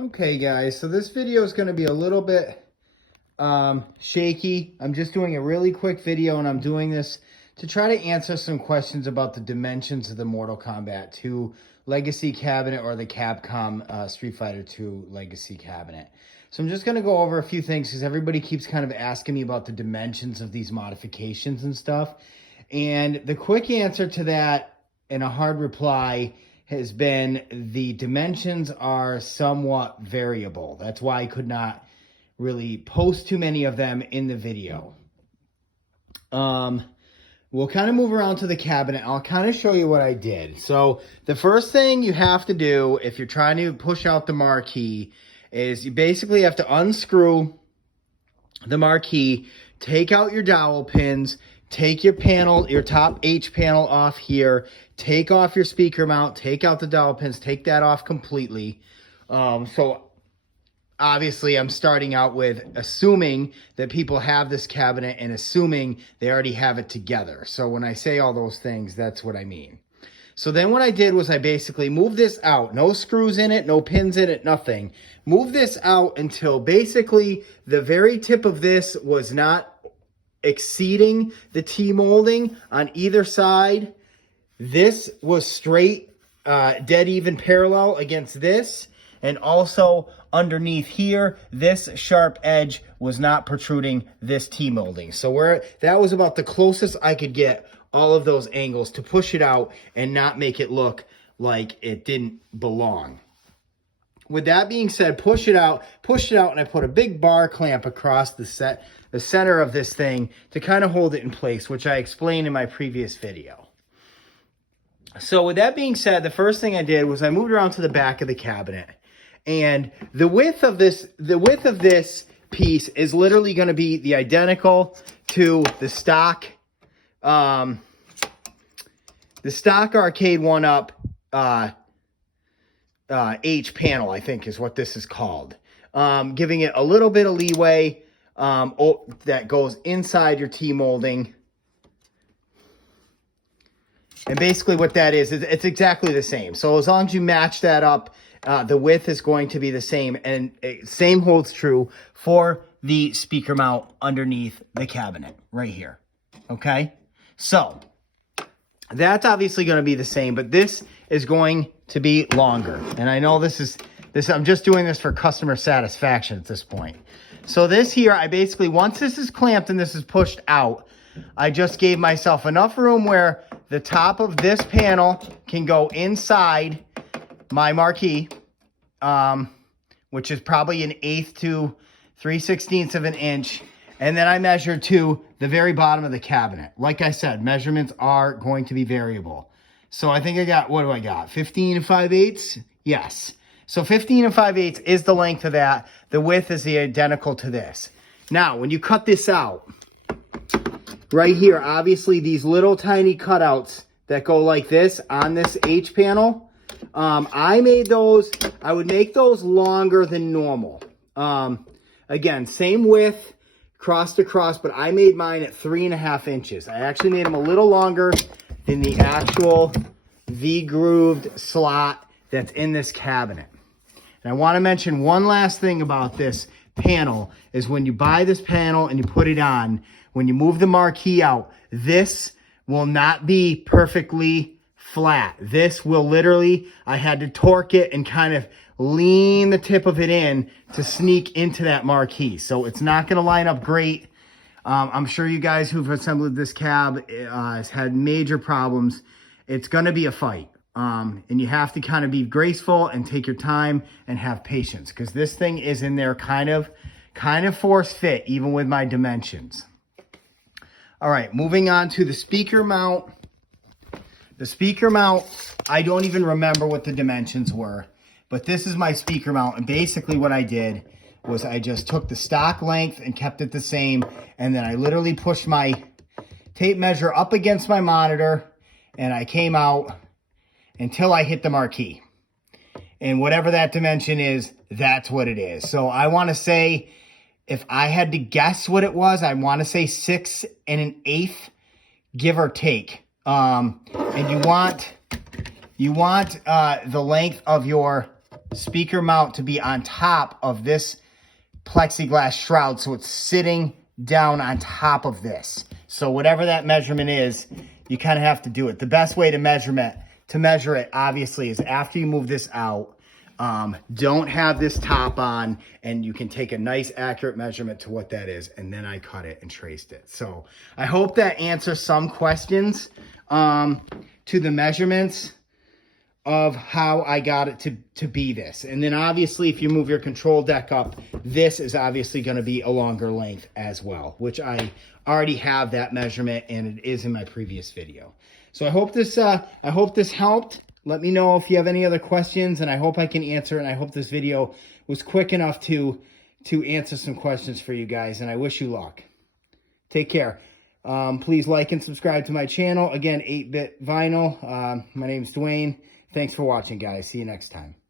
Okay guys, so this video is going to be a little bit shaky. I'm just doing a really quick video, and I'm doing this to try to answer some questions about the dimensions of the Mortal Kombat 2 Legacy cabinet or the Capcom Street Fighter 2 Legacy cabinet. So I'm just going to go over a few things because everybody keeps kind of asking me about the dimensions of these modifications and stuff. And the quick answer to that and a hard reply has been the dimensions are somewhat variable. That's why I could not really post too many of them in the video. We'll kind of move around to the cabinet. I'll kind of show you what I did. So the first thing you have to do if you're trying to push out the marquee is you basically have to unscrew the marquee, take out your dowel pins, take your panel, your top H panel off here, take off your speaker mount, take out the dowel pins, take that off completely. So obviously I'm starting out with assuming that people have this cabinet and assuming they already have it together. So when I say all those things, that's what I mean. So then what I did was I basically moved this out. No screws in it, no pins in it, nothing. Move this out until basically the very tip of this was not exceeding the T-molding on either side. This was straight, dead even parallel against this. And also underneath here, this sharp edge was not protruding this T-molding. So that was about the closest I could get all of those angles to push it out and not make it look like it didn't belong. With that being said, pushed it out, and I put a big bar clamp across the center of this thing to kind of hold it in place, which I explained in my previous video. So with that being said, the first thing I did was I moved around to the back of the cabinet. And the width of this piece is literally going to be the identical to the stock arcade 1up H panel, I think is what this is called. Giving it a little bit of leeway that goes inside your T-molding. And basically what that is it's exactly the same. So as long as you match that up, the width is going to be the same. And same holds true for the speaker mount underneath the cabinet right here. Okay? So that's obviously going to be the same, but this is going to be longer. And I know I'm just doing this for customer satisfaction at this point. So this here, I basically, once this is clamped and this is pushed out, I just gave myself enough room where the top of this panel can go inside my marquee, which is probably 1/8 to 3/16 of an inch. And then I measured to the very bottom of the cabinet. Like I said, measurements are going to be variable. So I think I got, what do I got? 15 5/8? Yes. So 15 5/8 is the length of that. The width is the identical to this. Now, when you cut this out, right here, obviously these little tiny cutouts that go like this on this H panel, I would make those longer than normal. Again, same width, cross to cross, but I made mine at 3.5 inches. I actually made them a little longer than the actual V-grooved slot that's in this cabinet. And I want to mention one last thing about this panel is when you buy this panel and you put it on, when you move the marquee out, this will not be perfectly flat. This will literally, I had to torque it and kind of lean the tip of it in to sneak into that marquee. So it's not going to line up great. I'm sure you guys who've assembled this cab has had major problems. It's going to be a fight. And you have to kind of be graceful and take your time and have patience because this thing is in there kind of force fit even with my dimensions. All right, moving on to the speaker mount. The speaker mount, I don't even remember what the dimensions were, but this is my speaker mount. And basically what I did was I just took the stock length and kept it the same. And then I literally pushed my tape measure up against my monitor and I came out until I hit the marquee. And whatever that dimension is, that's what it is. So I want to say, if I had to guess what it was, I want to say 6 1/8, give or take. And you want the length of your speaker mount to be on top of this plexiglass shroud, so it's sitting down on top of this. So whatever that measurement is, you kind of have to do it. The best way to measure it obviously is after you move this out. Don't have this top on, and you can take a nice accurate measurement to what that is. And then I cut it and traced it. So I hope that answers some questions to the measurements of how I got it to be this. And then obviously if you move your control deck up, this is obviously going to be a longer length as well, which I already have that measurement and it is in my previous video. So I hope this helped. Let me know if you have any other questions, and I hope I can answer, and I hope this video was quick enough to answer some questions for you guys, and I wish you luck. Take care. Please like and subscribe to my channel. Again, 8-Bit Vinyl. My name is Dwayne. Thanks for watching, guys. See you next time.